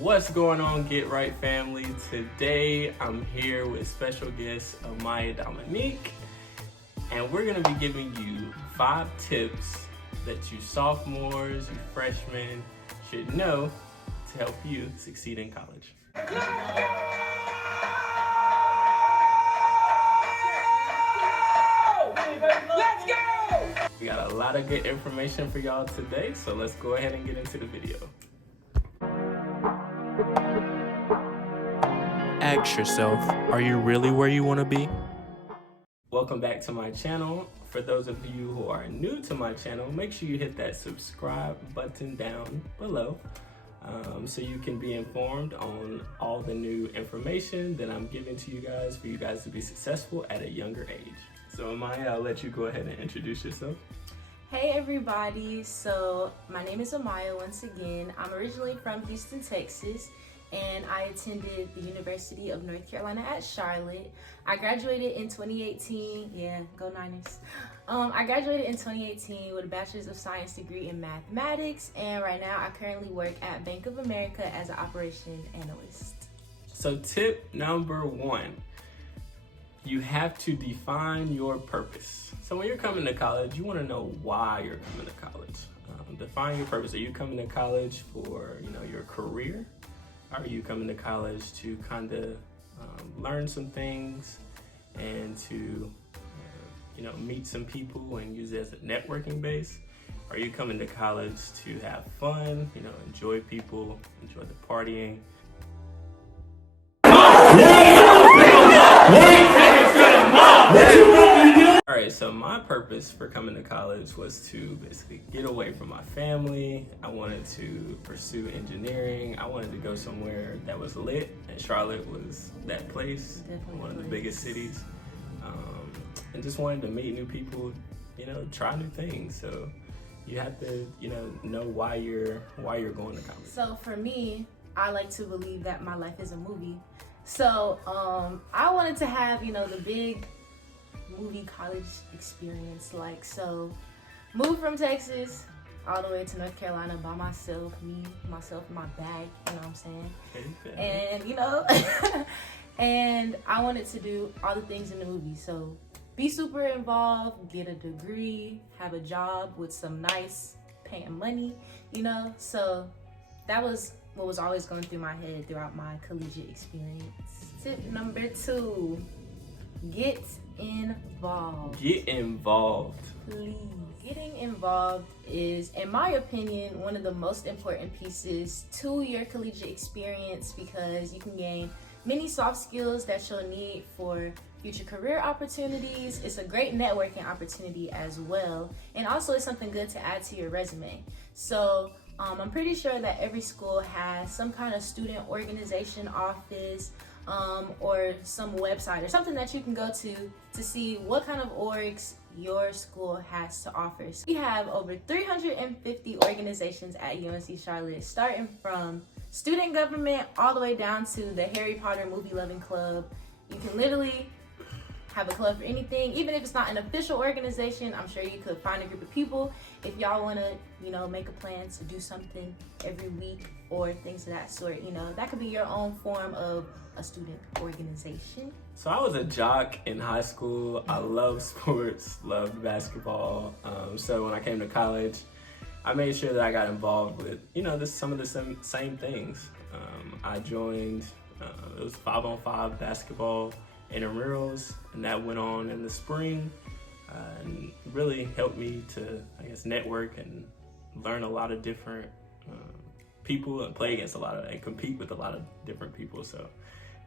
What's going on, Get Right family? Today I'm here with special guest Amaya Dominique, and we're going to be giving you 5 tips that you sophomores, you freshmen should know to help you succeed in college. Let's go! We got a lot of good information for y'all today, so let's go ahead and get into the video. Ask yourself, are you really where you want to be? Welcome back to my channel. For those of you who are new to my channel, make sure you hit that subscribe button down below so you can be informed on all the new information that I'm giving to you guys for you guys to be successful at a younger age. So Amaya, I'll let you go ahead and introduce yourself. Hey everybody, so my name is Amaya once again. I'm originally from Houston, Texas, and I attended the University of North Carolina at Charlotte. I graduated in 2018, yeah, go Niners. I graduated in 2018 with a Bachelor's of Science degree in mathematics, and right now I currently work at Bank of America as an operation analyst. So tip number 1, you have to define your purpose. So when you're coming to college, you want to know why you're coming to college. Define your purpose. Are you coming to college for your career? Are you coming to college to kind of learn some things and to meet some people and use it as a networking base? Are you coming to college to have fun, enjoy people, enjoy the partying? Alright, so my purpose for coming to college was to basically get away from my family. I wanted to pursue engineering. I wanted to go somewhere that was lit, and Charlotte was that place, Definitely one of the biggest cities. And just wanted to meet new people, try new things. So you have to, know why you're going to college. So for me, I like to believe that my life is a movie. So I wanted to have, the big movie college experience. Moved from Texas all the way to North Carolina by myself, myself, and my bag, you know what I'm saying? And, and I wanted to do all the things in the movie. So be super involved, get a degree, have a job with some nice paying money, So that was what was always going through my head throughout my collegiate experience. Tip number 2, get involved. Get involved. Please. Getting involved is, in my opinion, one of the most important pieces to your collegiate experience because you can gain many soft skills that you'll need for future career opportunities. It's a great networking opportunity as well, and also it's something good to add to your resume. So I'm pretty sure that every school has some kind of student organization office or some website or something that you can go to see what kind of orgs your school has to offer. So we have over 350 organizations at UNC Charlotte, starting from student government all the way down to the Harry Potter movie loving club. You can literally have a club for anything, even if it's not an official organization. I'm sure you could find a group of people if y'all want to make a plan to do something every week or things of that sort. That could be your own form of a student organization. So I was a jock in high school. I loved sports, loved basketball. So when I came to college, I made sure that I got involved with some of the same things. I joined it was 5-on-5 basketball intramurals, and that went on in the spring and really helped me to, network and learn a lot of different people and play against and compete with a lot of different people. So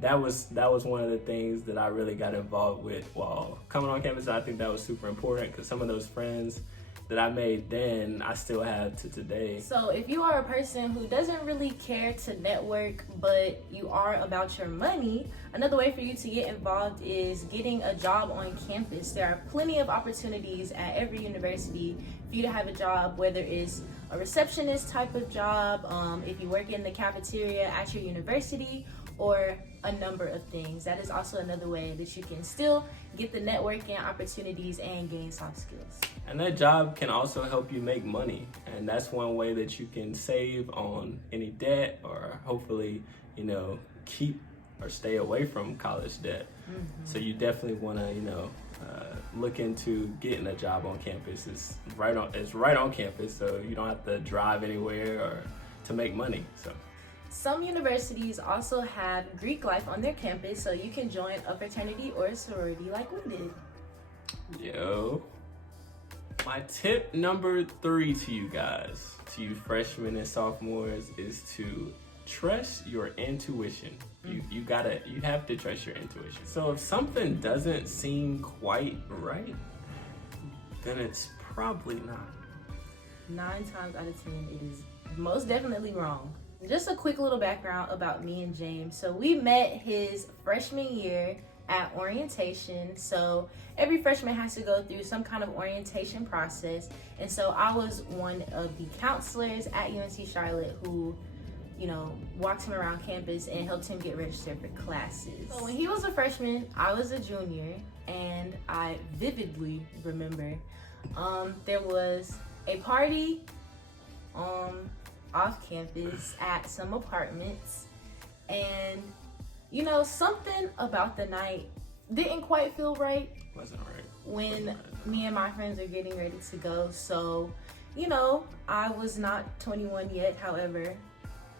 that was one of the things that I really got involved with while coming on campus. I think that was super important because some of those friends that I made then, I still have to today. So if you are a person who doesn't really care to network, but you are about your money, another way for you to get involved is getting a job on campus. There are plenty of opportunities at every university for you to have a job, whether it's a receptionist type of job, if you work in the cafeteria at your university, or a number of things. That is also another way that you can still get the networking opportunities and gain soft skills. And that job can also help you make money. And that's one way that you can save on any debt, or hopefully, keep or stay away from college debt. So you definitely want to, look into getting a job on campus. It's right on campus, so you don't have to drive anywhere or to make money. So some universities also have Greek life on their campus, so you can join a fraternity or a sorority like we did. Yo, my tip number 3 to you guys, to you freshmen and sophomores, is to trust your intuition. You have to trust your intuition. So if something doesn't seem quite right, then it's probably not. 9 times out of 10, it is most definitely wrong. Just a quick little background about me and James. So we met his freshman year at orientation. So every freshman has to go through some kind of orientation process. And so I was one of the counselors at UNC Charlotte who walked him around campus and helped him get registered for classes. So when he was a freshman, I was a junior, and I vividly remember there was a party off campus at some apartments, and something about the night didn't quite feel right. Wasn't right. When me and my friends are getting ready to go. So, I was not 21 yet. However,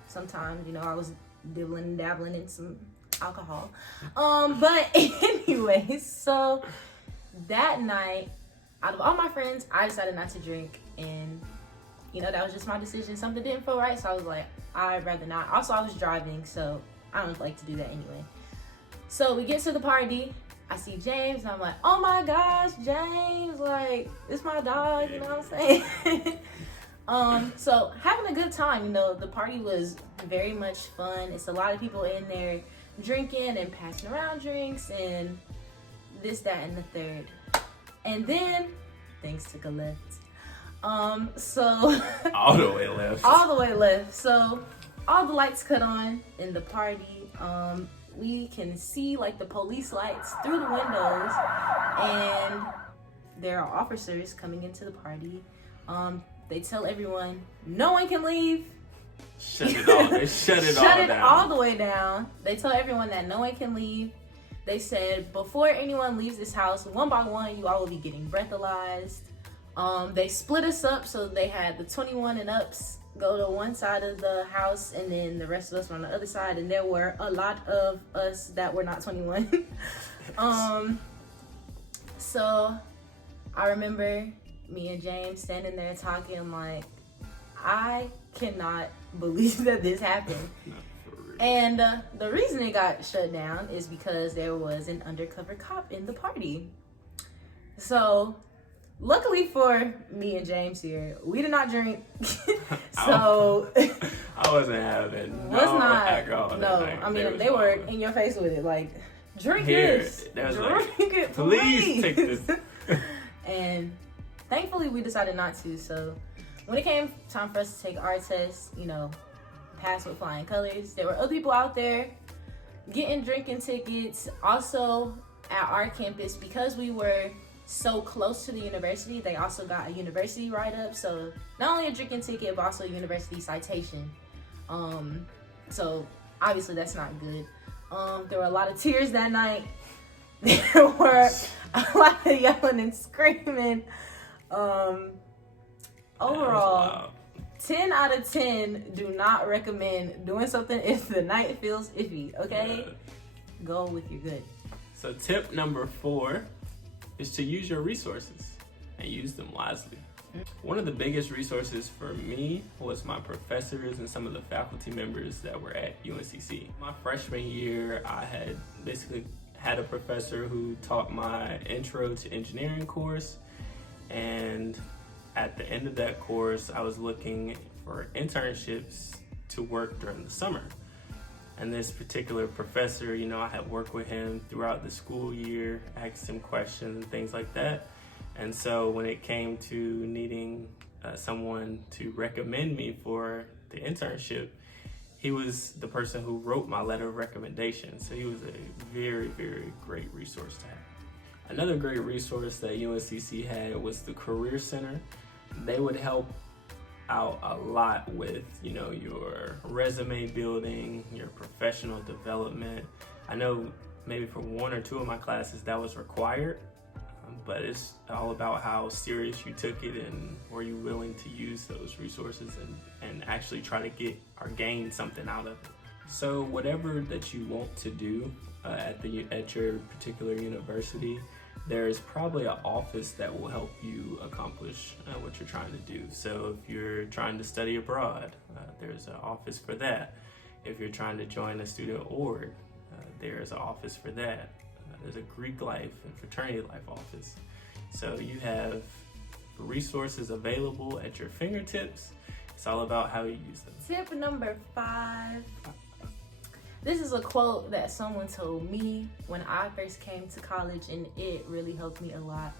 sometimes, I was dibbling and dabbling in some alcohol. But anyways, so that night, out of all my friends, I decided not to drink. And, that was just my decision. Something didn't feel right, so I was like, I'd rather not. Also, I was driving, so I don't like to do that anyway. So we get to the party. I see James, and I'm like, oh my gosh, James, like, it's my dog, you know what I'm saying? So having a good time, the party was very much fun. It's a lot of people in there drinking and passing around drinks and this, that, and the third. And then things took a left. So all the way left. All the way left. So all the lights cut on in the party. We can see like the police lights through the windows, and there are officers coming into the party. They tell everyone no one can leave. Shut it all. They shut it all down. Shut it all the way down. They tell everyone that no one can leave. They said before anyone leaves this house, one by one, you all will be getting breathalyzed. They split us up, so they had the 21 and ups go to one side of the house, and then the rest of us were on the other side. And there were a lot of us that were not 21. So I remember me and James standing there talking like, I cannot believe that this happened. And the reason it got shut down is because there was an undercover cop in the party. So luckily for me and James here, we did not drink. So I wasn't having alcohol. No, that night. I mean they were in your face with it, like, drink Here, this, drink like, it, please take this. And thankfully we decided not to. So when it came time for us to take our test, pass with flying colors, there were other people out there getting drinking tickets. Also at our campus, because we were so close to the university, they also got a university write-up. So not only a drinking ticket, but also a university citation. So obviously that's not good. There were a lot of tears that night. There were a lot of yelling and screaming. Overall, 10 out of 10 do not recommend doing something if the night feels iffy, okay? Go with your good. So tip number 4 is to use your resources and use them wisely. One of the biggest resources for me was my professors and some of the faculty members that were at UNCC. My freshman year, I had basically had a professor who taught my intro to engineering course, and at the end of that course, I was looking for internships to work during the summer. And this particular professor, I had worked with him throughout the school year, asked him questions and things like that. And so when it came to needing someone to recommend me for the internship, he was the person who wrote my letter of recommendation. So he was a very, very great resource to have. Another great resource that UNCC had was the Career Center. They would help out a lot with, your resume building, your professional development. I know maybe for one or two of my classes that was required, but it's all about how serious you took it and were you willing to use those resources and actually try to get or gain something out of it. So whatever that you want to do at your particular university, there's probably an office that will help you accomplish what you're trying to do. So if you're trying to study abroad, there's an office for that. If you're trying to join a student org, there's an office for that. There's a Greek life and fraternity life office. So you have resources available at your fingertips. It's all about how you use them. Tip number 5. This is a quote that someone told me when I first came to college, and it really helped me a lot.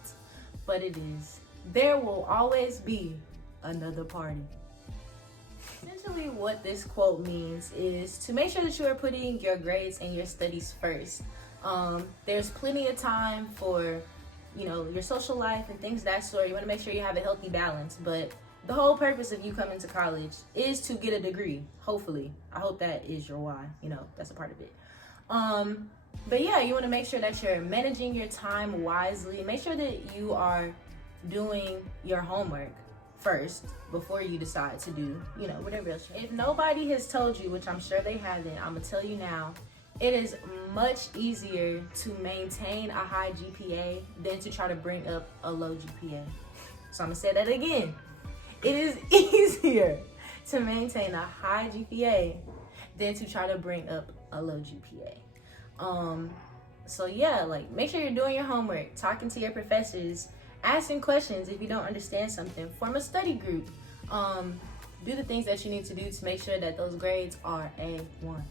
But it is, there will always be another party. Essentially what this quote means is to make sure that you are putting your grades and your studies first. There's plenty of time for, your social life and things of that sort. You want to make sure you have a healthy balance, but the whole purpose of you coming to college is to get a degree, hopefully. I hope that is your why, that's a part of it. But yeah, you want to make sure that you're managing your time wisely. Make sure that you are doing your homework first before you decide to do, whatever else. If nobody has told you, which I'm sure they haven't, I'm gonna tell you now, it is much easier to maintain a high GPA than to try to bring up a low GPA. So I'm gonna say that again. It is easier to maintain a high GPA than to try to bring up a low GPA. So yeah, make sure you're doing your homework, talking to your professors, asking questions if you don't understand something, form a study group, do the things that you need to do to make sure that those grades are A1.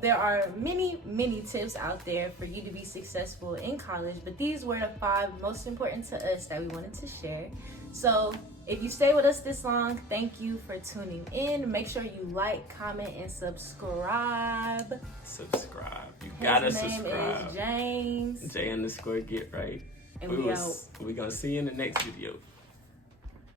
There are many, many tips out there for you to be successful in college, but these were the 5 most important to us that we wanted to share. So if you stay with us this long, thank you for tuning in. Make sure you like, comment, and subscribe. You gotta subscribe. His name is James. J_get right. And we out. We're gonna see you in the next video.